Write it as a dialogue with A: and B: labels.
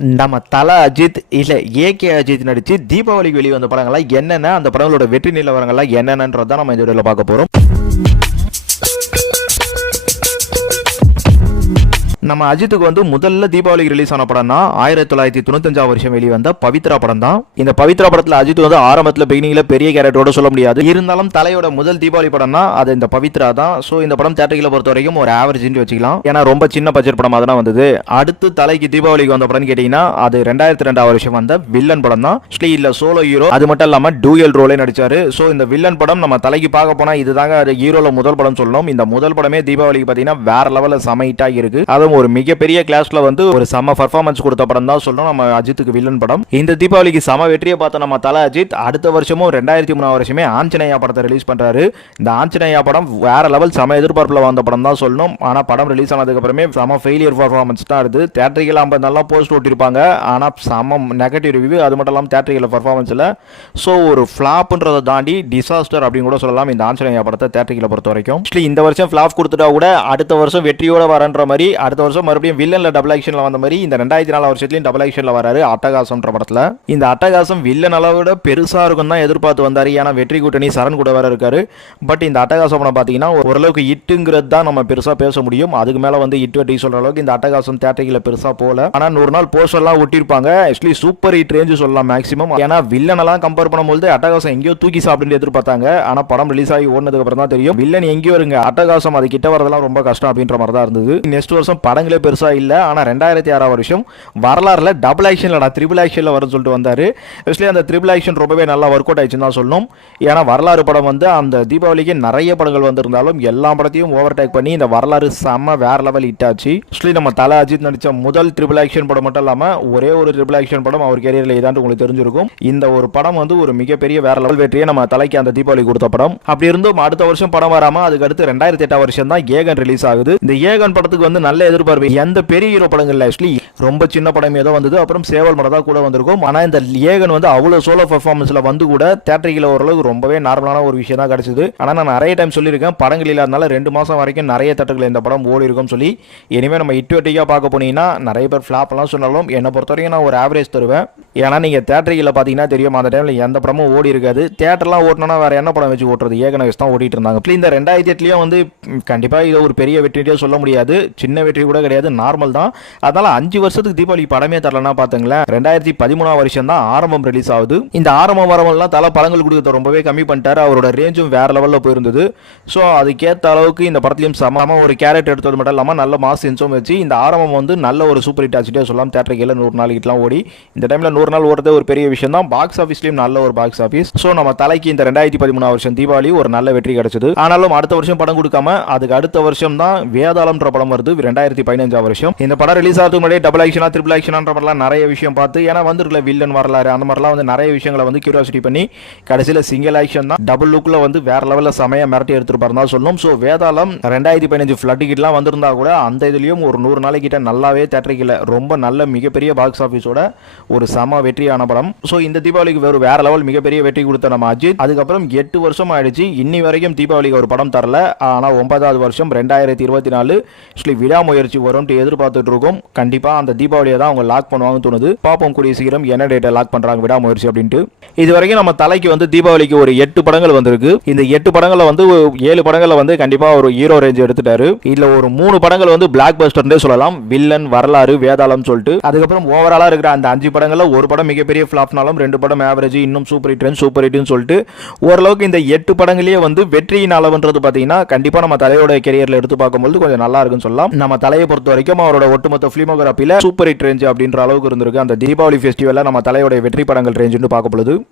A: நம்ம தல அஜித் இல்லை ஏகே அஜித் நடித்து தீபாவளிக்கு வெளியே வந்த படங்கள்லாம் என்னென்ன அந்த படங்களோட வெற்றி நிலவரங்கள்லாம் என்னென்னன்றதான் நம்ம இந்த வீடியோவில் பார்க்க போகிறோம் நம்ம அஜித்துக்கு வந்து முதல்ல தீபாவளிக்கு ரிலீஸ் ஆன படம்னா ஆயிரத்தி தொள்ளாயிரத்தி தொண்ணூத்தஞ்சாம் வருஷம் வெளிவந்த பவித்ரா படம் தான் இந்த பவித்ரா படத்தில் அஜித் வந்து ஆரம்பத்தில் பிகினிங்ல பெரிய கேரக்டரோட சொல்ல முடியாது. இருந்தாலும் தலையோட முதல் தீபாவளி படம்னா அது இந்த பவித்ரா தான். ஸோ இந்த படம் தேட்டரிகளை பொறுத்த வரைக்கும் ஒரு ஆவரேஜ்னு வச்சுக்கலாம். ஏன்னா ரொம்ப சின்ன பட்ஜெட் படமாக தான் வந்தது. அடுத்து தலைக்கு தீபாவளிக்கு வந்த படம்னு கேட்டிங்கன்னா அது ரெண்டாயிரத்தி ரெண்டாவது வருஷம் வந்த வில்லன் படம் தான். ஸ்ரீ இல்லை சோலோ ஹீரோ அது மட்டும் இல்லாமல் டூயல் ரோலே நடிச்சாரு. ஸோ இந்த வில்லன் படம் நம்ம தலைக்கு பார்க்க போனால் இதுதாங்க அது ஹீரோவில் முதல் படம் சொல்லணும். இந்த முதல் படமே தீபாவளிக்கு பார்த்தீங்கன்னா வேற லெவலில் சமைட்டாக இருக்கு. அதுவும் ஒரு மிகப்பெரிய கிளாஸ்ல வந்து ஒரு செம பர்ஃபார்மன்ஸ் கொடுத்த படம் தான் சொல்லணும். நம்ம அஜித்துக்கு வில்லன் படம். இந்த தீபாவளிக்கு சம வெற்றியை பார்த்த நம்ம தல அஜித் அடுத்த வருஷமும் ரெண்டாயிரத்தி மூணாவது வருஷமே ஆஞ்சநேயா படத்தை ரிலீஸ் பண்றாரு. இந்த ஆஞ்சநேயா படம் வேற லெவல் செம எதிர்பார்ப்புல வந்த படம் தான் சொல்லணும். ஆனா படம் ரிலீஸ் ஆனதுக்கு அப்புறமே செம ஃபெயிலியர் பர்ஃபார்மன்ஸ் தான் இருக்கு. தேட்டரிகள் ஐம்பது நல்லா போஸ்ட் ஓட்டிருப்பாங்க. ஆனா செம நெகட்டிவ் ரிவ்யூ அது மட்டும் இல்லாமல் தேட்டரிகள் பர்ஃபார்மன்ஸ்ல ஸோ ஒரு ஃபிளாப்ன்றதை தாண்டி டிசாஸ்டர் அப்படின்னு கூட சொல்லலாம் இந்த ஆஞ்சநேயா படத்தை தேட்டரிகளை பொறுத்த வரைக்கும். Actually, இந்த வருஷம் ஃபிளாப் கொடுத்துட்டா கூட அடுத்த வருஷம் வெற்றியோட வரன்ற மாதிரி அடுத்த வருஷம் மறுபடியும் வில்லன்ல டபுள் ஆக்ஷன்ல வந்த மாதிரி இந்த ரெண்டாயிரத்தி நாலு வருஷத்துலயும் டபுள் ஆக்ஷன்ல வராரு அட்டகாசம்ன்ற படத்துல. இந்த அட்டகாசம் வில்லன் அளவோட பெருசா இருக்கும் தான் எதிர்பார்த்து வந்தாரு. ஏன்னா வெற்றி கூட்டணி சரண் கூட வேற இருக்காரு. பட் இந்த அட்டகாசம் படம் பாத்தீங்கன்னா ஓரளவுக்கு இட்டுங்கிறது தான் நம்ம பெருசா பேச முடியும். அதுக்கு மேல வந்து இட்டு வெட்டி சொல்ற அளவுக்கு இந்த அட்டகாசம் தேட்டரிகளை பெருசா போல ஆனா நூறு நாள் போஸ்டர்லாம் ஒட்டியிருப்பாங்க. ஆக்சுவலி சூப்பர் ஹிட் ரேஞ்சு சொல்லலாம் மேக்ஸிமம் ஏன்னா வில்லன் எல்லாம் கம்பேர் பண்ணும்போது அட்டகாசம் எங்கேயோ தூக்கி சாப்பிட்டு எதிர்பார்த்தாங்க. ஆனா படம் ரிலீஸ் ஆகி ஓடுனதுக்கு அப்புறம் தான் தெரியும். வில்லன் எங்கேயோ இருங்க. அட்டகாசம் அது கிட்ட வரதெல்லாம் ரொம்ப கஷ்டம் அப்படின்ற மாதிரி தான் இருந்தது. நெக்ஸ்ட் வருஷம் படங்களே பெருசாக இல்லை. ஆனால் ரெண்டாயிரத்தி ஆறாம் வருஷம் வரலாறுல டபுள் ஆக்ஷன்லடா த்ரிபிள் ஆக்ஷனில் வரும்னு சொல்லிட்டு வந்தார். ஆக்சுவலி அந்த த்ரிபிள் ஆக்ஷன் ரொம்பவே நல்லா ஒர்க் அவுட் ஆயிடுச்சுன்னு தான் சொல்லணும். ஏன்னா வரலாறு படம் வந்து அந்த தீபாவளிக்கு நிறைய படங்கள் வந்திருந்தாலும் எல்லா படத்தையும் ஓவர் டேக் பண்ணி இந்த வரலாறு செம்ம வேற லெவல் ஹிட் ஆச்சு. ஆக்சுவலி நம்ம தல அஜித் நடித்த முதல் ட்ரிபிள் ஆக்ஷன் படம் மட்டும் இல்லாமல் ஒரே ஒரு ட்ரிபிள் ஆக்ஷன் படம் அவர் கேரியரில் இதான் உங்களுக்கு தெரிஞ்சிருக்கும். இந்த ஒரு படம் வந்து ஒரு மிகப்பெரிய வேற லெவல் வெற்றியை நம்ம தலைக்கு அந்த தீபாவளி கொடுத்த படம். அப்படி இருந்தும் அடுத்த வருஷம் படம் வராமல் அதுக்கு அடுத்து ரெண்டாயிரத்தி எட்டாம் வருஷம் தான் ஏகன் ரிலீஸ் ஆகுது. இந்த ஏகன் படத்துக்கு வந்து நல்ல எதிர்ப்பு எதிர்பார்ப்பு எந்த பெரிய ஹீரோ படங்கள்ல ஆக்சுவலி ரொம்ப சின்ன படம் ஏதோ வந்தது அப்புறம் சேவல் மரம் தான் கூட வந்திருக்கும். ஆனா இந்த ஏகன் வந்து அவ்வளவு சோலோ பெர்ஃபார்மன்ஸ்ல வந்து கூட தேட்டரிகளை ஓரளவுக்கு ரொம்பவே நார்மலான ஒரு விஷயம் தான் கிடைச்சது. ஆனா நான் நிறைய டைம் சொல்லியிருக்கேன். படங்கள் இல்லாதனால ரெண்டு மாசம் வரைக்கும் நிறைய தட்டுகள் இந்த படம் ஓடி இருக்கும்னு சொல்லி. இனிமே நம்ம இட்டுவட்டிக்கா பார்க்க போனீங்கன்னா நிறைய பேர் ஃபிளாப் எல்லாம் சொன்னாலும் என்னை பொறுத்த வரைக்கும் நான் ஒரு ஆவரேஜ் தருவேன். ஏன்னா நீங்க தேட்டரிகளை பாத்தீங்கன்னா தெரியும் அந்த டைம்ல எந்த படமும் ஓடி இருக்காது. தேட்டர்லாம் ஓட்டணும்னா வேற என்ன படம் வச்சு ஓட்டுறது? ஏகன வச்சு தான் ஓடிட்டு இருந்தாங்க. இந்த ரெண்டாயிரத்தி எட்டுலயும் வந்து கண்டிப்பாக கண்டிப்பா ஒரு பெரிய வெற்றியே சொல்ல முடியாது. சின்ன வெற்றி கூட கிடையாது நார்மல் தான். அதனால அஞ்சு வருஷத்துக்கு தீபாவளி படமே தரலன்னா பாத்துங்களேன் ரெண்டாயிரத்தி பதிமூணாம் வருஷம் தான் ஆரம்பம் ரிலீஸ் ஆகுது. இந்த ஆரம்பம் வரவெல்லாம் தலை படங்கள் கொடுக்கறத ரொம்பவே கம்மி பண்ணிட்டாரு. அவரோட ரேஞ்சும் வேற லெவலில் போயிருந்தது. ஸோ அதுக்கேற்ற அளவுக்கு இந்த படத்துலையும் சமமாக ஒரு கேரக்டர் எடுத்தது மட்டும் இல்லாமல் நல்ல மாஸ் சென்ஸும் வச்சு இந்த ஆரம்பம் வந்து நல்ல ஒரு சூப்பர் ஹிட் ஆச்சுட்டே சொல்லலாம். தேட்டருக்கு நூறு நாள் கிட்டலாம் ஓடி இந்த டைமில் நூறு நாள் ஓடுறது ஒரு பெரிய விஷயம் தான். பாக்ஸ் ஆஃபீஸ்லையும் நல்ல ஒரு பாக்ஸ் ஆஃபீஸ் ஸோ நம்ம தலைக்கு இந்த ரெண்டாயிரத்தி பதிமூணாம் வருஷம் தீபாவளி ஒரு நல்ல வெற்றி கிடைச்சது. ஆனாலும் அடுத்த வருஷம் படம் கொடுக்காம அதுக்கு அடுத்த வருஷம் தான் வேதாளம்ன்ற படம் வருது. ரெண்டாயிரத்தி பதினஞ்சாவது வருஷம். இந்த படம் ரிலீஸ் ஆகிறதுக்கு முன்னாடி டபுள் ஆக்ஷனா ட்ரிபிள் ஆக்ஷனான்ற மாதிரிலாம் நிறைய விஷயம் பார்த்து ஏன்னா வந்துருக்கல வில்லன் வரலாறு அந்த மாதிரிலாம் வந்து நிறைய விஷயங்களை வந்து கியூரியாசிட்டி பண்ணி கடைசியில் சிங்கிள் ஆக்ஷன் தான். டபுள் லுக்கில் வந்து வேற லெவலில் செமையா மிரட்டி எடுத்துருப்பாரு தான் சொல்லணும். ஸோ வேதாளம் ரெண்டாயிரத்தி பதினஞ்சு ஃப்ளட் கிட்லாம் வந்திருந்தா கூட அந்த இதுலேயும் ஒரு நூறு நாளைக்கிட்ட நல்லாவே தேட்டரிக்கல ரொம்ப நல்ல மிகப்பெரிய பாக்ஸ் ஆஃபீஸோட ஒரு சம வெற்றியான படம். ஸோ இந்த தீபாவளிக்கு வேறு வேற லெவல் மிகப்பெரிய வெற்றி கொடுத்த நம்ம அஜித். அதுக்கப்புறம் எட்டு வருஷம் ஆயிடுச்சு. இன்னி வரைக்கும் தீபாவளிக்கு ஒரு படம் தரல. ஆனால் ஒன்பதாவது வருஷம் ரெண்டாயிரத்தி இருபத்தி நாலு ஆக்சுவலி விடாமுயற்சி வரும்னு எதிர்பார்த்துட்டு இருக்கோம் கண்டிப்பா அந்த தீபாவளியை தான் அவங்க லாக் பண்ணுவாங்கன்னு தோணுது. பாப்போம் கூடிய சீக்கிரம் என்ன டேட்டை லாக் பண்றாங்க விடாமுயற்சி அப்படின்ட்டு. இது வரைக்கும் நம்ம தலைக்கு வந்து தீபாவளிக்கு ஒரு எட்டு படங்கள் வந்திருக்கு. இந்த எட்டு படங்கள்ல வந்து ஏழு படங்கள்ல வந்து கண்டிப்பா ஒரு ஹீரோ ரேஞ்ச் எடுத்துட்டாரு. இதுல ஒரு மூணு படங்கள் வந்து பிளாக் பஸ்டர்னே சொல்லலாம். வில்லன் வரலாறு வேதாளம் சொல்லிட்டு. அதுக்கப்புறம் ஓவராலா இருக்கிற அந்த அஞ்சு படங்கள்ல ஒரு படம் மிகப்பெரிய ஃபிளாப்னாலும் ரெண்டு படம் ஆவரேஜ் இன்னும் சூப்பர் ஹிட் சூப்பர் ஹிட்னு சொல்லிட்டு ஓரளவுக்கு இந்த எட்டு படங்களே வந்து வெற்றியின் அளவுன்றது பாத்தீங்கன்னா கண்டிப்பா நம்ம தலையோட கெரியர்ல எடுத்து பார்க்கும்போது கொஞ்சம் நல்லா இருக்குன்னு சொல்லலாம். நம்ம தலை தலையை பொறுத்த வரைக்கும் அவரோட ஒட்டுமொத்த ஃபிலிமோகிராஃபியில் சூப்பர் ஹிட் ரேஞ்ச் அப்படின்ற அளவுக்கு இருந்திருக்கு. அந்த தீபாவளி ஃபெஸ்டிவல்ல நம்ம தலையோட வெற்றி படங்கள் ரேஞ்சுன்னு பார்க்க பொழுது